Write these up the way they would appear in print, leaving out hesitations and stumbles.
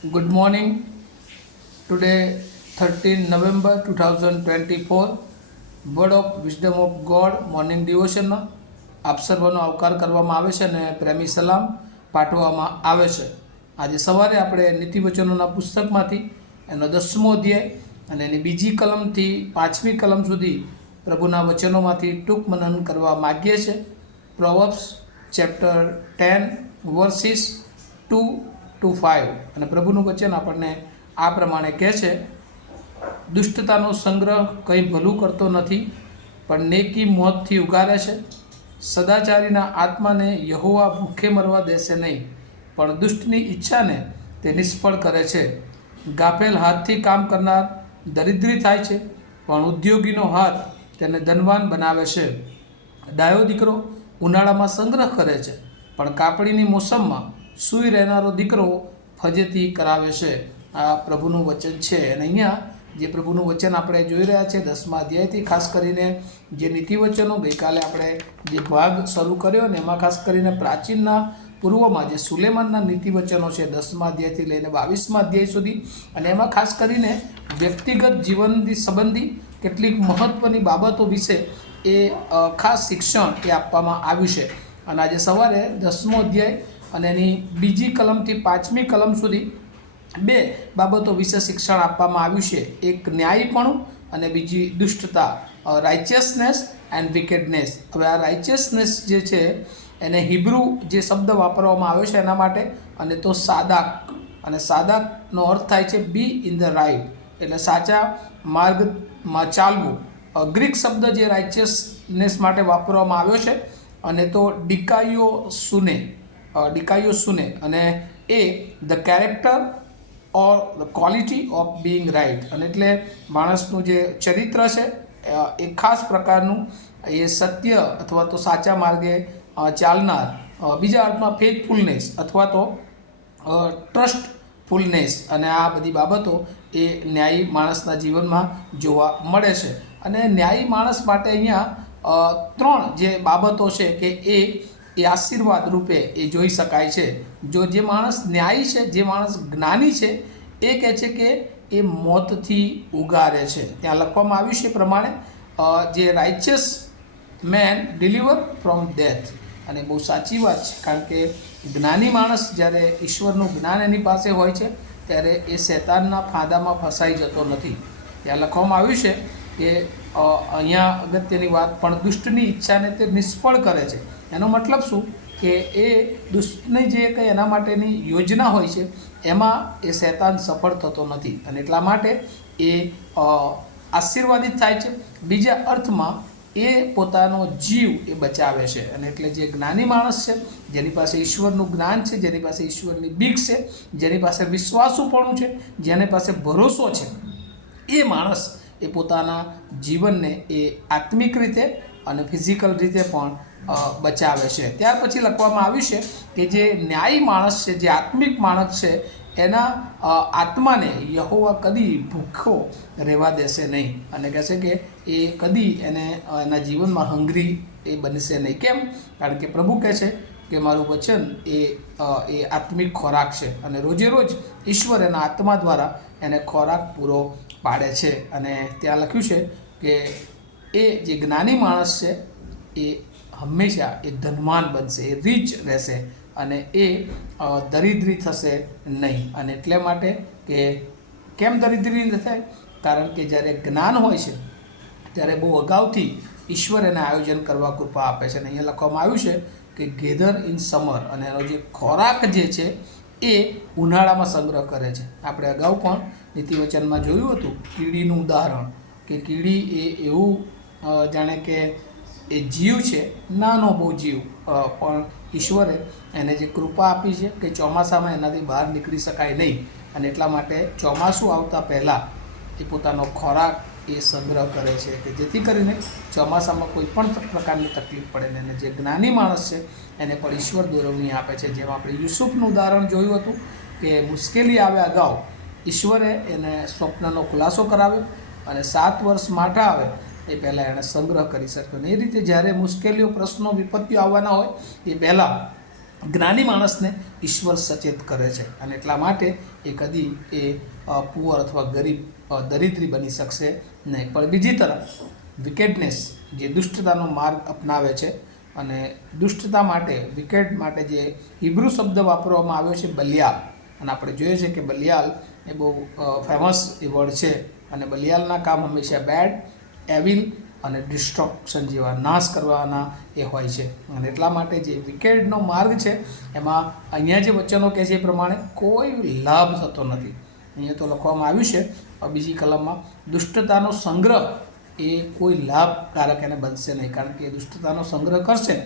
Good morning. Today, 13 November 2024, word of wisdom of God morning ડિવોશનમાં આપ સર્વનો આવકાર કરવામાં આવે છે અને પ્રેમી સલામ પાઠવવામાં આવે છે. આજે સવારે આપણે નીતિવચનોના પુસ્તકમાંથી એનો 10મો અધ્યાય અને એની બીજી કલમથી 5મી કલમ સુધી પ્રભુના વચનોમાંથી ટૂંક મનન કરવા માગીએ છીએ. પ્રોવર્બ્સ ચેપ્ટર 10 વર્સિસ 2-5 અને પ્રભુનું વચન આપણને આ પ્રમાણે કહે છે: દુષ્ટતાનો સંગ્રહ કંઈ ભલું કરતો નથી, પણ નેકી મોતથી ઉગારે છે. સદાચારીના આત્માને યહોવા ભૂખે મરવા દેશે નહીં, પણ દુષ્ટની ઈચ્છાને તે નિષ્ફળ કરે છે. ગાફેલ હાથથી કામ કરનાર દરિદ્રી થાય છે, પણ ઉદ્યોગીનો હાથ તેને ધનવાન બનાવે છે. ડાયો દીકરો ઉનાળામાં સંગ્રહ કરે છે, પણ કાપડીની મોસમમાં સૂઈ રહેનારો દીકરો ફજેતી કરાવે છે. આ પ્રભુનું વચન છે. અને અહીંયા જે પ્રભુનું વચન આપણે જોઈ રહ્યા છે 10મા અધ્યાયથી, ખાસ કરીને જે નીતિવચનો ગઈકાલે આપણે જે ભાગ શરૂ કર્યો ને એમાં ખાસ કરીને પ્રાચીનના પૂર્વમાં જે સુલેમાનના નીતિવચનો છે 10મા અધ્યાયથી લઈને 22મા અધ્યાય સુધી, અને એમાં ખાસ કરીને વ્યક્તિગત જીવન સંબંધી કેટલીક મહત્ત્વની બાબતો વિશે એ ખાસ શિક્ષણ એ આપવામાં આવ્યું છે. અને આજે સવારે 10મો અધ્યાય અને એની બીજી કલમથી 5મી કલમ સુધી બે બાબતો વિશે શિક્ષણ આપવામાં આવ્યું છે. એક ન્યાયીપણું અને બીજી દુષ્ટતા, રાઇચિયસનેસ એન્ડ વિકેડનેસ. હવે આ રાઇચિયસનેસ જે છે એને હિબ્રુ જે શબ્દ વાપરવામાં આવ્યો છે એના માટે, અને તો સાદાક, અને સાદાકનો અર્થ થાય છે બી ઇન ધ રાઇટ, એટલે સાચા માર્ગમાં ચાલવું. ગ્રીક શબ્દ જે રાઇચિયસનેસ માટે વાપરવામાં આવ્યો છે અને તો ડિકાયો સુને, અને એ the character or the quality of being right, અને એટલે માણસનું જે ચરિત્ર છે એ ખાસ પ્રકારનું એ સત્ય અથવા તો સાચા માર્ગે ચાલનાર, બીજા અર્થમાં ફેથફુલનેસ અથવા તો ટ્રસ્ટફુલનેસ, અને આ બધી બાબતો એ ન્યાયી માણસના જીવનમાં જોવા મળે છે. અને ન્યાયી માણસ માટે અહીંયા 3 જે બાબતો છે કે એ આશીર્વાદ રૂપે એ જોઈ શકાય છે. જે માણસ ન્યાયી છે, જે માણસ જ્ઞાની છે, એ કહે છે કે એ મોતથી ઉગારે છે. ત્યાં લખવામાં આવ્યું છે પ્રમાણે જે રાઇચિયસ મેન ડિલિવર ફ્રોમ ડેથ. અને બહુ સાચી વાત છે, કારણ કે જ્ઞાની માણસ જ્યારે ઈશ્વરનું જ્ઞાન એની પાસે હોય છે ત્યારે એ શૈતાનના ફાંદામાં ફસાઈ જતો નથી. ત્યાં લખવામાં આવ્યું છે કે અહીંયા અગત્યની વાત, પણ દુષ્ટની ઈચ્છાને તે નિષ્ફળ કરે છે. એનો મતલબ શું કે એ દુષ્ટની જે કંઈ એના માટેની યોજના હોય છે એમાં એ શૈતાન સફળ થતો નથી, અને એટલા માટે એ આશીર્વાદિત થાય છે. બીજા અર્થમાં એ પોતાનો જીવ એ બચાવે છે. અને એટલે જે જ્ઞાની માણસ છે, જેની પાસે ઈશ્વરનું જ્ઞાન છે, જેની પાસે ઈશ્વરની બીક છે, જેની પાસે વિશ્વાસુપણું છે, જેની પાસે ભરોસો છે, એ માણસ એ પોતાના જીવનને એ આત્મિક રીતે અને ફિઝિકલ રીતે પણ બચાવે છે. ત્યાર પછી લખવામાં આવ્યું છે કે જે ન્યાયી માણસ છે, જે આત્મિક માણસ છે, એના આત્માને યહોવા કદી ભૂખો રહેવા દેશે નહીં, અને કહેશે કે એ કદી એના જીવનમાં હંગરી એ બનશે નહીં. કેમ? કારણ કે પ્રભુ કહે છે કે મારું વચન એ આત્મિક ખોરાક છે, અને રોજે રોજ ઈશ્વર એના આત્મા દ્વારા એને ખોરાક પૂરો પાડે છે. અને ત્યાં લખ્યું છે કે એ જે જ્ઞાની માણસ છે એ હંમેશા એ ધનવાન બનશે, એ રીચ રહેશે, અને એ દરિદ્રી થશે નહીં. અને એટલે માટે કે કેમ દરિદ્રી ન થાય? કારણ કે જ્યારે જ્ઞાન હોય છે ત્યારે બહુ અગાઉથી ઈશ્વર એને આયોજન કરવા કૃપા આપે છે. અને અહીંયા લખવામાં આવ્યું છે કે ગેધર ઇન સમર, અને એનો જે ખોરાક જે છે એ ઉનાળામાં સંગ્રહ કરે છે. આપણે અગાઉ પણ નીતિવચનમાં જોયું હતું કીડીનું ઉદાહરણ, કે કીડી એ એવું જાણે કે એ જીવ છે, નાનો બહુ જીવ, પણ ઈશ્વરે એને જે કૃપા આપી છે કે ચોમાસામાં એનાથી બહાર નીકળી શકાય નહીં, અને એટલા માટે ચોમાસું આવતા પહેલાં એ પોતાનો ખોરાક એ સંગ્રહ કરે છે કે જેથી કરીને ચોમાસામાં કોઈ પણ પ્રકારની તકલીફ પડે ને. અને જે જ્ઞાની માણસ છે એને પણ ઈશ્વર દોરવણી આપે છે. જેમ આપણે યુસુફનું ઉદાહરણ જોયું હતું કે મુશ્કેલી આવે અગાઉ ઈશ્વરે એને સ્વપ્નનો ખુલાસો કરાવ્યો, અને 7 વર્ષ માઠા આવે એ પહેલાં એણે સંગ્રહ કરી શક્યો. ને એ રીતે જ્યારે મુશ્કેલીઓ, પ્રશ્નો, વિપત્તિઓ આવવાના હોય એ પહેલાં જ્ઞાની માણસને ઈશ્વર સચેત કરે છે અને એટલા માટે એ કદી એ પુઅર અથવા ગરીબ દરિદ્રી બની શકશે નહીં. પણ બીજી તરફ વિકેટનેસ જે દુષ્ટતાનો માર્ગ અપનાવે છે અને દુષ્ટતા માટે વિકેટ માટે જે હિબ્રુ શબ્દ વાપરવામાં આવ્યો છે બલિયાલ, અને આપણે જોઈએ છે કે બલિયાલ એ બહુ ફેમસ એ વર્ડ છે અને બલિયાલના કામ હંમેશા બેડ, એવિલ અને ડિસ્ટ્રક્શન જેવા નાશ કરવાના એ હોય છે. અને એટલા માટે જે વિકેટનો માર્ગ છે એમાં અહીંયા જે વચનો કહે છે એ પ્રમાણે કોઈ લાભ થતો નથી. અહીંયા તો લખવામાં આવ્યું છે બીજી કલમમાં, દુષ્ટતાનો સંગ્રહ એ કોઈ લાભકારક એને બનશે નહીં, કારણ કે એ દુષ્ટતાનો સંગ્રહ કરશે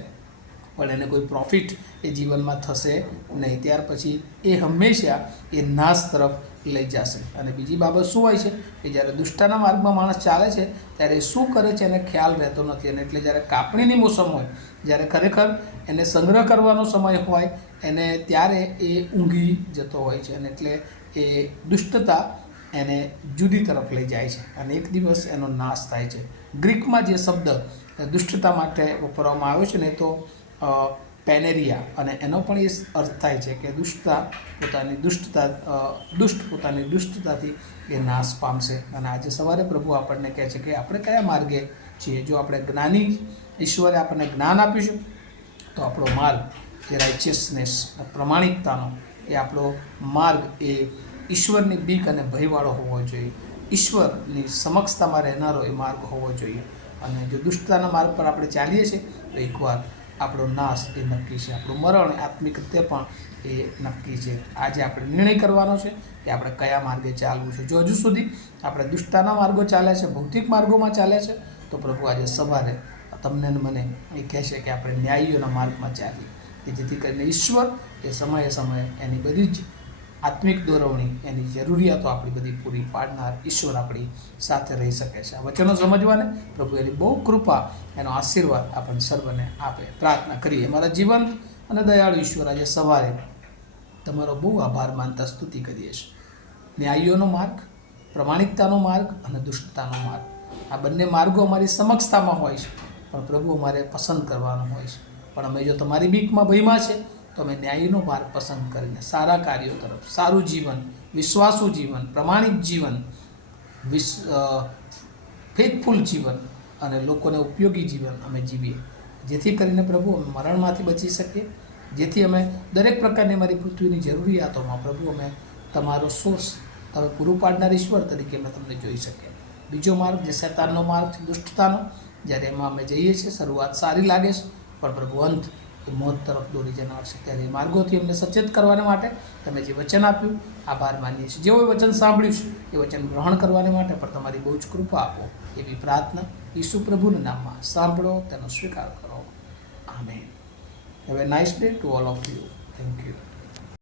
પણ એને કોઈ પ્રોફિટ એ જીવનમાં થશે નહીં. ત્યાર પછી એ હંમેશા એ નાશ તરફ લઈ જશે. અને બીજી બાબત શું હોય છે કે જ્યારે દુષ્ટતાના માર્ગમાં માણસ ચાલે છે ત્યારે એ શું કરે છે એને ખ્યાલ રહેતો નથી. અને એટલે જ્યારે કાપણીની મોસમ હોય, જ્યારે ખરેખર એને સંગ્રહ કરવાનો સમય હોય એને ત્યારે એ ઊંઘી જતો હોય છે. અને એટલે એ દુષ્ટતા એને જુદી તરફ લઈ જાય છે અને એક દિવસ એનો નાશ થાય છે. ગ્રીકમાં જે શબ્દ દુષ્ટતા માટે વાપરવામાં આવ્યો છે ને તો પેનેરિયા, અને એનો પણ એ અર્થ થાય છે કે દુષ્ટ પોતાની દુષ્ટતાથી એ નાશ પામશે. અને આજે સવારે પ્રભુ આપણને કહે છે કે આપણે કયા માર્ગે છીએ. જો આપણે જ્ઞાની, ઈશ્વરે આપણને જ્ઞાન આપ્યું છે તો આપણો માર્ગ એ રાઇચિયસનેસ, પ્રમાણિકતાનો એ આપણો માર્ગ એ ઈશ્વરની બીક અને ભયવાળો હોવો જોઈએ, ઈશ્વરની સમક્ષતામાં રહેનારો એ માર્ગ હોવો જોઈએ. અને જો દુષ્ટતાના માર્ગ પર આપણે ચાલીએ છીએ તો એકવાર આપણો નાશ એ નક્કી છે, આપણું મરણ આત્મિક રીતે પણ એ નક્કી છે. આજે આપણે નિર્ણય કરવાનો છે કે આપણે કયા માર્ગે ચાલવું છે. જો હજુ સુધી આપણે દુષ્ટતાના માર્ગો ચાલ્યા છે, ભૌતિક માર્ગોમાં ચાલ્યા છે, તો પ્રભુ આજે સવારે તમને મને એ કહેશે કે આપણે ન્યાયીઓના માર્ગમાં ચાલીએ, કે જેથી કરીને ઈશ્વર એ સમયે સમયે એની બધી જ આત્મિક દોરવણી, એની જરૂરિયાતો આપણી બધી પૂરી પાડનાર ઈશ્વર આપણી સાથે રહી શકે છે. આ વચનો સમજવાને પ્રભુ એની બહુ કૃપા, એનો આશીર્વાદ આપણને સર્વને આપે. પ્રાર્થના કરીએ. મારા જીવંત અને દયાળુ ઈશ્વર, આજે સવારે તમારો બહુ આભાર માનતા સ્તુતિ કરીએ છીએ. ન્યાયીઓનો માર્ગ, પ્રમાણિકતાનો માર્ગ અને દુષ્ટતાનો માર્ગ, આ બંને માર્ગો અમારી સમક્ષતામાં હોય છે, પણ પ્રભુ અમારે પસંદ કરવાનો હોય છે. પણ અમે જો તમારી બીકમાં ભયમાં છે તો અમે ન્યાયીનો માર્ગ પસંદ કરીને સારા કાર્યો તરફ, સારું જીવન, વિશ્વાસુ જીવન, પ્રમાણિક જીવન, ફેથફુલ જીવન અને લોકોને ઉપયોગી જીવન અમે જીવીએ, જેથી કરીને પ્રભુ અમે મરણમાંથી બચી શકીએ, જેથી અમે દરેક પ્રકારની અમારી પૃથ્વીની જરૂરિયાતોમાં પ્રભુ અમે તમારો સોર્સ, તમે પૂરું પાડનાર ઈશ્વર તરીકે અમે તમને જોઈ શકીએ. બીજો માર્ગ જે શૈતાનનો માર્ગ છે, દુષ્ટતાનો, જ્યારે એમાં અમે જઈએ છીએ શરૂઆત સારી લાગે છે પણ પ્રભુ અંત એ મોત તરફ દોરી જનાર છે. ત્યારે એ માર્ગોથી અમને સચેત કરવાને માટે તમે જે વચન આપ્યું, આભાર માનીએ છીએ. જેઓએ વચન સાંભળ્યું છે એ વચન ગ્રહણ કરવાને માટે પણ તમારી બહુ જ કૃપા આપો, એવી પ્રાર્થના ઈસુ પ્રભુના નામમાં સાંભળો, તેનો સ્વીકાર કરો. Amen. Have a nice day to all of you. Thank you.